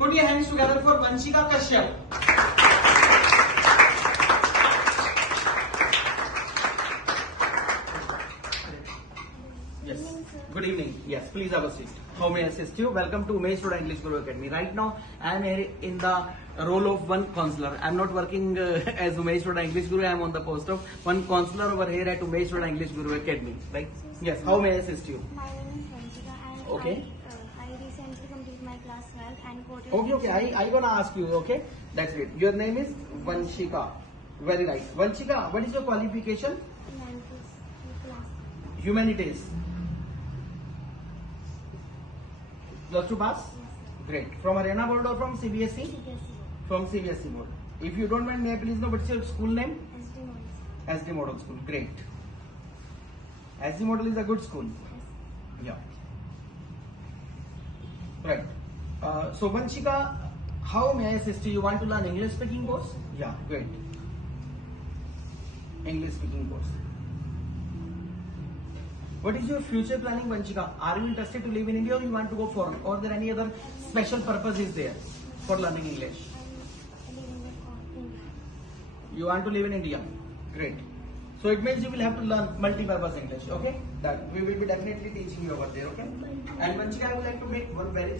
Put your hands together for Vanshika Kashyap. Yes. Good evening. Yes, please have a seat. How may I assist you? Welcome to Umesh Arora English Guru Academy. Right now, I am here in the role of one counselor. I am not working as Umesh Arora English Guru. I am on the post of one counselor over here at Umesh Arora English Guru Academy. Right? Yes. How may I assist you? My name is Vanshika and okay. I recently completed my class 12 and quoted. Okay. I gonna ask you. Okay. That's great. Your name is Vanshika. Very right. Vanshika, what is your qualification? Humanities. Plus 2 pass? Yes. Great. From Arena board or from CBSE? CBSE. From CBSE board. If you don't mind, may I please know what's your school name? SD Models. SD Model School. Great. SD Model is a good school. Yes. Yeah. Right. So Vanshika, how may I assist you? You want to learn English speaking course? Yeah. Great. English speaking course. What is your future planning, Vanshika? Are you interested to live in India or you want to go foreign? Or there any other special purpose is there for learning English? I'm living in India. You want to live in India? Great. So it means you will have to learn multi-purpose English, okay? That we will be definitely teaching you over there, okay? And Vanshika, I would like to make one very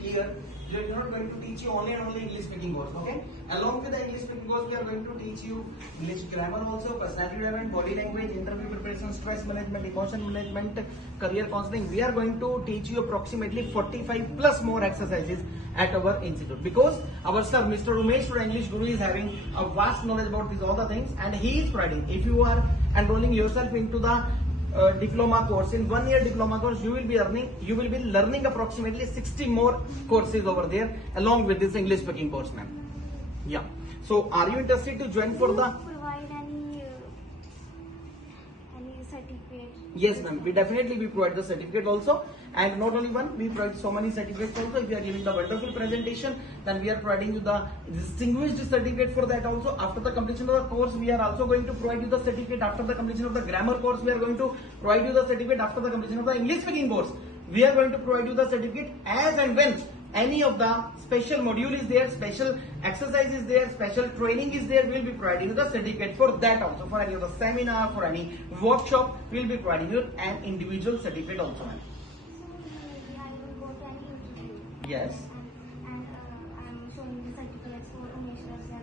clear. We are not going to teach you only and only English speaking course, okay? Along with the English speaking course, we are going to teach you English grammar also, personality development, body language, interview preparation, stress management, emotion management, career counseling. We are going to teach you approximately 45 plus more exercises at our institute, because our sir, Mr. Umesh Arora English Guru, is having a vast knowledge about these all the things, and he is providing. If you are enrolling yourself into the diploma course, in 1 year diploma course, you will be learning approximately 60 more courses over there along with this English speaking course, ma'am. Yeah. So are you interested to join for the? Provide any certificate? Yes, ma'am. We definitely provide the certificate also, and not only one, we provide so many certificates also. If you are giving the wonderful presentation, then we are providing you the distinguished certificate for that also. After the completion of the course, we are also going to provide you the certificate. After the completion of the grammar course, we are going to provide you the certificate. After the completion of the English speaking course, we are going to provide you the certificate as and when any of the special module is there, special exercise is there, special training is there, we will be providing you the certificate for that also. For any of the seminar, for any workshop, we will be providing you an individual certificate also. So maybe I will go to any interview. Yes. And I'm showing the certificates for Umesh Arora.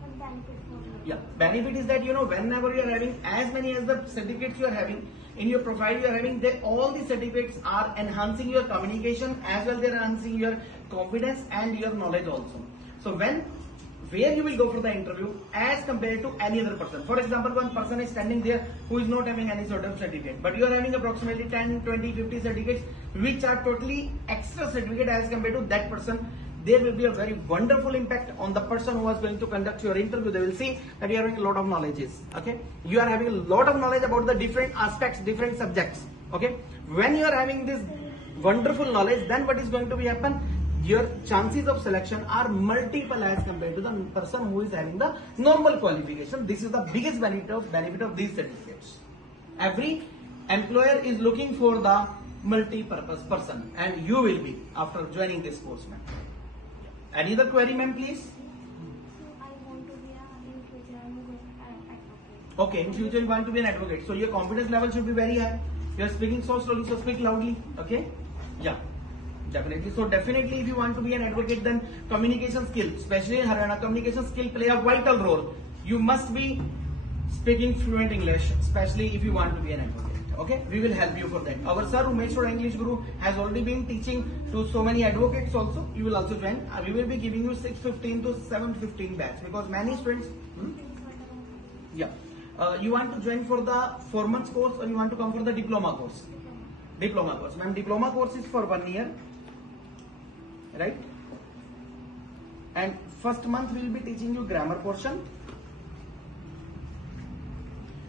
What benefit for me? Yeah, benefit is that whenever you are having as many as the certificates you are having in your profile, you are having all the certificates are enhancing your communication as well. They are enhancing your confidence and your knowledge also. So where you will go for the interview as compared to any other person. For example, one person is standing there who is not having any sort of certificate, but you are having approximately 10, 20, 50 certificates which are totally extra certificate as compared to that person. There will be a very wonderful impact on the person who is going to conduct your interview. They will see that you are having a lot of knowledges. Okay, you are having a lot of knowledge about the different aspects, different subjects. Okay, when you are having this wonderful knowledge, then what is going to be happen? Your chances of selection are multiple as compared to the person who is having the normal qualification. This is the biggest benefit of these certificates. Every employer is looking for the multi-purpose person, and you will be after joining this course, ma'am. Any other query, ma'am, please? So I want to be in future an advocate. Okay, in future you want to be an advocate. So your confidence level should be very high. You are speaking so slowly, so speak loudly. Okay? Yeah, definitely. So definitely, if you want to be an advocate, then communication skill, especially in Haryana, communication skill play a vital role. You must be speaking fluent English, especially if you want to be an advocate. Okay, we will help you for that. Our sir, Umesh Arora English Guru, has already been teaching to so many advocates also. You will also join. We will be giving you 6:15 to 7:15 batch, because many students. Yeah. You want to join for the 4 months course or you want to come for the diploma course? Diploma course. Ma'am, diploma course is for 1 year. Right? And first month we will be teaching you grammar portion.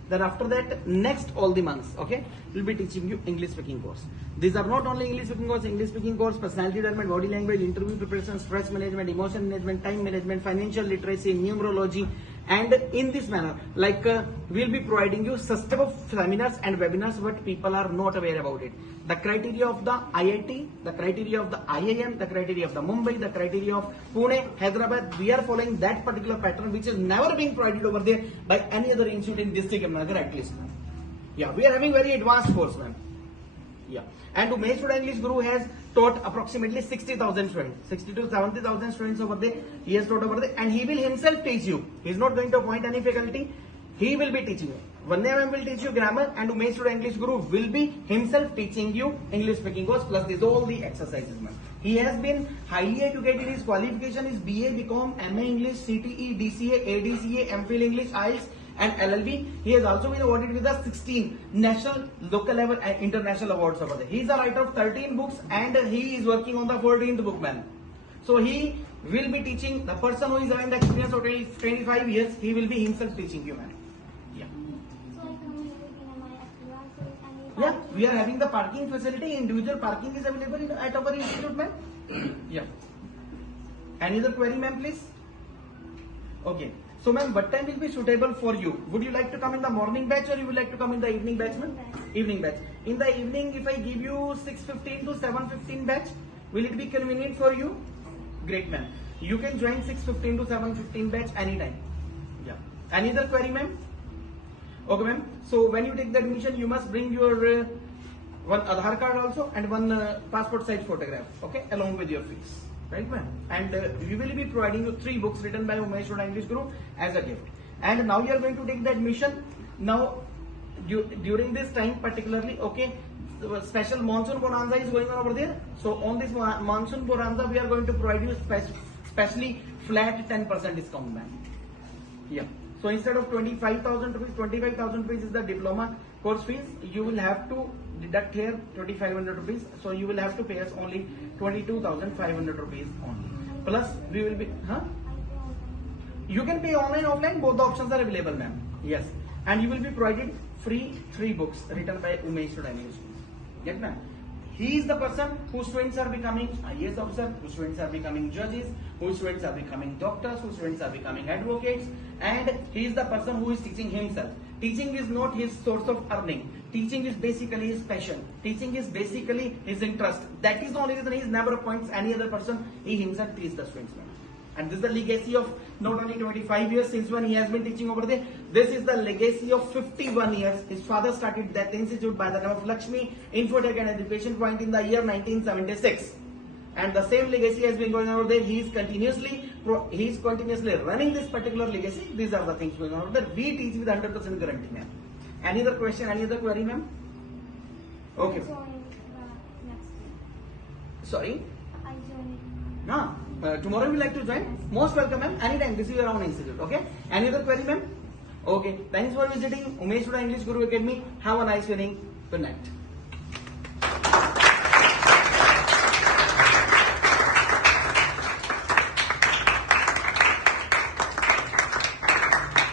Then after that, next all the months, okay, we'll be teaching you English speaking course. These are not only English speaking course, personality development, body language, interview preparation, stress management, emotion management, time management, financial literacy, numerology, And in this manner, like we'll be providing you sustainable seminars and webinars, but people are not aware about it. The criteria of the IIT, the criteria of the IIM, the criteria of the Mumbai, the criteria of Pune, Hyderabad, we are following that particular pattern which is never being provided over there by any other institute in district Nagar at least. Yeah, we are having very advanced course, ma'am. Yeah, and Umesh Arora English Guru has taught approximately 60,000 students, 60 to 70,000 students over there. He has taught over there, and he will himself teach you. He is not going to appoint any faculty. He will be teaching you. Vanna will teach you grammar, and Umesh Arora English Guru will be himself teaching you English speaking course plus this all the exercises, man. He has been highly educated. His qualification is BA, BCom, MA English, CTE, DCA, ADCA, MPhil English, IELTS, and LLB. He has also been awarded with the 16 national, local level and international awards over there. He is a writer of 13 books and he is working on the 14th book, man. So he will be teaching the person who is having the experience of 25 years. He will be himself teaching you, man. Yeah. So I come here in my advance and Yeah, we are having the parking facility. Individual parking is available at our institute, ma'am. Yeah. Any other query, ma'am, please? Okay. So, ma'am, what time will be suitable for you? Would you like to come in the morning batch or you would like to come in the evening batch, ma'am? Evening batch. In the evening, if I give you 6:15 to 7:15 batch, will it be convenient for you? Great, ma'am. You can join 6:15 to 7:15 batch anytime. Yeah. Any other query, ma'am? Okay, ma'am. So, when you take the admission, you must bring your one Aadhaar card also and one passport size photograph, okay, along with your fees. Right, ma'am? And we will be providing you 3 books written by Umesh Arora English Guru as a gift. And now you are going to take the admission. Now, during this time particularly, okay, the special monsoon bonanza is going on over there. So on this monsoon bonanza, we are going to provide you specially flat 10% discount, ma'am. Yeah. So instead of 25,000 rupees, 25,000 rupees is the diploma course fees. You will have to deduct here 2,500 rupees. So you will have to pay us only 22,500 rupees only. Plus we will be, you can pay online, offline, both the options are available, ma'am. Yes. And you will be provided free 3 books written by Umesh Arora English Guru. Get, ma'am? He is the person whose students are becoming IAS officer, whose students are becoming judges, whose students are becoming doctors, whose students are becoming advocates, and he is the person who is teaching himself. Teaching is not his source of earning. Teaching is basically his passion. Teaching is basically his interest. That is the only reason he never appoints any other person. He himself teaches the students. And this is the legacy of not only 25 years since when he has been teaching over there. This is the legacy of 51 years. His father started that institute by the name of Lakshmi Infotech and Education Point in the year 1976. And the same legacy has been going on over there. He is continuously running this particular legacy. These are the things going on over there. We teach with 100% guarantee, ma'am. Any other question? Any other query, ma'am? Okay. I join next week. Sorry? I join. No. Tomorrow you would like to join? Most welcome, ma'am. Anytime. This is your own institute. Okay. Any other query, ma'am? Okay. Thanks for visiting Umesh Arora English Guru Academy. Have a nice evening. Good night.